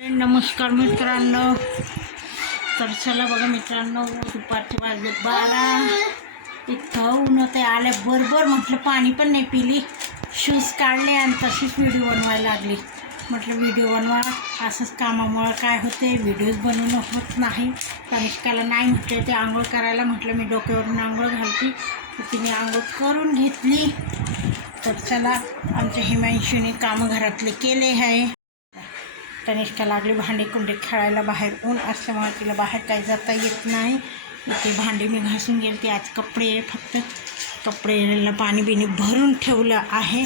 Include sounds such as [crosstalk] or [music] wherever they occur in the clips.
नमस्कार मित्रांनो. तर चला बघा मित्रांनो दुपारचे वाजले बारा. इतकं ऊन होते आल्याबरोबर म्हटलं पाणी पण नाही पिली. शूज काढले आणि तशीच व्हिडिओ बनवायला लागली. म्हटलं व्हिडिओ बनवा असंच कामामुळं काय होते व्हिडिओज बनवणं होत नाही. कनिष्काला नाही म्हटलं ते आंघोळ करायला म्हटलं मी डोक्यावरून आंघोळ घालते. तर तिने आंघोळ करून घेतली. तर चला आमच्या हिमांशूने कामं घरातले केले आहे. तनिष्का लागली भांडी कुंडी खेळायला बाहेर ऊन असल्यामुळे तिला बाहेर काही जाता येत नाही. ती भांडी मी घासून गेली ती आज कपडे फक्त. कपडेला पाणी बिणी भरून ठेवलं आहे.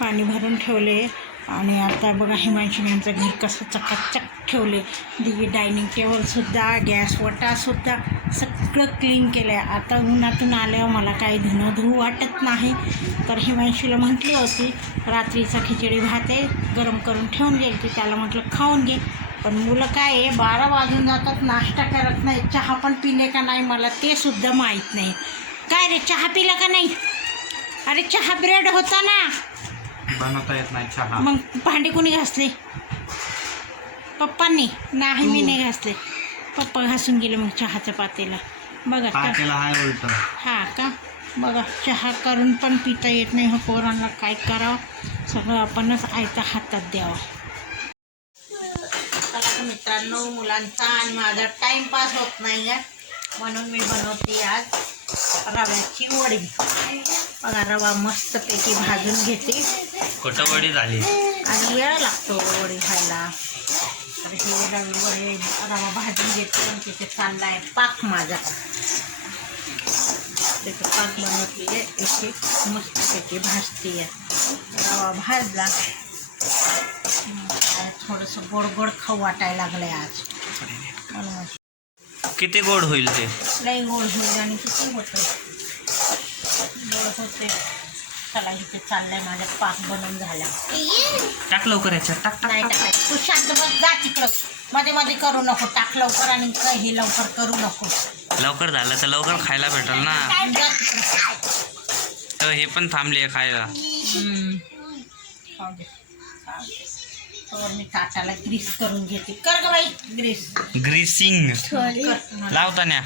पाणी भरून ठेवले. आणि आता बघा हिमांशूने आमचं घर कसं चकाचक ठेवले दिवी डायनिंग टेबलसुद्धा गॅस वटासुद्धा सगळं क्लीन केलं आहे आता उन्हातून आल्यावर मला काही धुणं धुवू वाटत नाही. तर हिमांशूला म्हटली होती रात्रीचा खिचडी भात आहे गरम करून ठेवून घेईल ती त्याला म्हटलं खाऊन घे. पण मुलं काय आहे बारा वाजून जातात नाश्ता करत नाही. चहा पण पिले का नाही मला ते सुद्धा माहीत नाही. काय रे चहा पिला का नाही? अरे चहा ब्रेड होता ना. बनवता येत नाही चहा. मग भांडी कोणी घासले? पप्पांनी? नाही मी नाही घासले. पप्पा घासून गेले मग चहाच्या पातेला. बघा टाकेला हाय उलट. हा का? बघा चहा करून पण पिता येत नाही हो पोरांना काय करावं? सगळं आपणच आयता हातात द्यावं. मित्रांनो मुलांचा आणि माझा टाईमपास होत नाही आहे. म्हणून मी बनवते आज. रव्याची वडी. बघा रवा मस्तपैकी भाजून घेते कुठं वडी झाली. आणि वेळ लागतो वडी खायला. तर हे रवी वडे रवा भाजून घेते आणि तिथे चालला आहे पाक माझा. त्याचं पाक बनवते इथे मस्तपैकी भाजते. रवा भाजला. थोडंसं गोड गोड खाऊ वाटायला लागलं आहे आज. किती गोड होईल ते लई गोड होईल आणि किती होतं गोड होते चला इथे चाललंय माझा पाक बनवून झाला टाक लवकर याच्यात टाक टाक नाही टाक. टाकायचं तू शांत बस जा तिकडं मध्ये मध्ये करू नको टाक लवकर आणि हे लवकर करू नको लवकर झालं तर लवकर खायला भेटल ना जा तिकडं. तर हे पण थांबले खायला हम्म. खाऊ दे. खाऊ दे. तर मी ताटाला ग्रीस करून घेते. कर ग बाई ग्रीस ग्रीसिंग कर. लावताना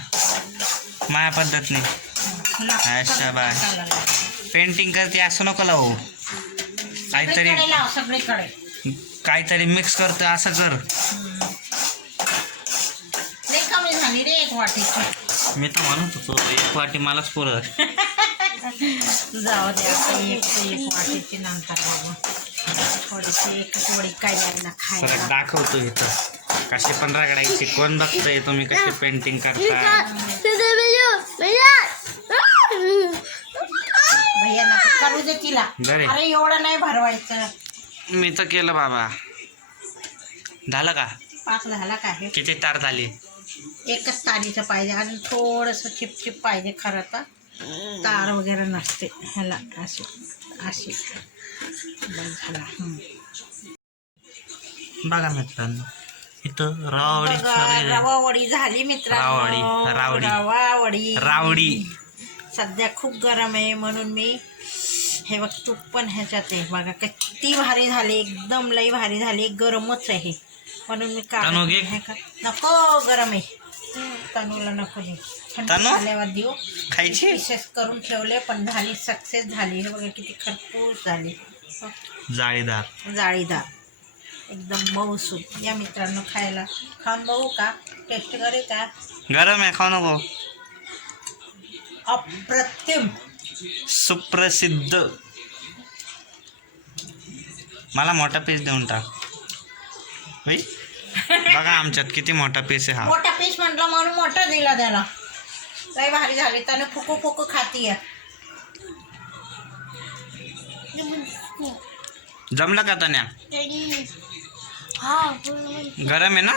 माया पद्धतने. अच्छा, बाय. पेंटिंग करते असं नको लावू. काहीतरी सगळीकडे लाव सगळीकडे. काहीतरी मिक्स करतो असं कर. हम्म. लई कमी झाली रे एक वाटीची. मी तर म्हणत होतो एक वाटी मलाच पुरत [laughs] जाऊ दे आता एक ते एक वाटीची नंतर बाबा थोडीशी एक थोडी काय यांना सगळं खायला दाखवतो इथं. कशी पण रगडायची. कोण बघतंय तुम्ही कशी पेंटिंग करता भैया नको करू दे तिला. बरे. अरे एवढं नाही भरवायचं. मी तर केलं बाबा. झालं का? पाक झाला का हे? किती तार झाली? एकच तारीचं पाहिजे. अजून थोडंसं चिपचिप पाहिजे खरं तर. तार वगैरे नसते. ह्याला असे असे. झाला. बघा मित्रांनो इथं रावडी बघा, सगळे. रवा वडी झाली मित्रांनो. रावडी, रावडी. रवा वडी रावडी. सध्या खूप गरम आहे म्हणून मी हे बघ तूप पण ह्याच्यात आहे. बघा किती भारी झाली. एकदम लई भारी झाली. गरमच आहे. म्हणून मी का- नको गरम आहे. तनूला नको दे थंड तनू? झाल्यावर देऊ. खायची? पीसेस करून ठेवले पण झाली सक्सेस झाली. हे बघा किती खरपूस झाली. जाळीदार. जाळीदार. एकदम मऊसूत या मित्रांनो खायला. खाऊन बघू का? टेस्ट करे का? गरम आहे खाऊ नको. अप्रतिम. सुप्रसिद्ध. मला मोठा पीस देऊन टाक. होई? बघा आमच्यात किती मोठा पीस आहे हा. मोठा पीस म्हटलं म्हणून मोठा दिला त्याला. लय भारी झाली त्याने फुकू फुकू खाती जमलं का तन्या? गरम आहे ना?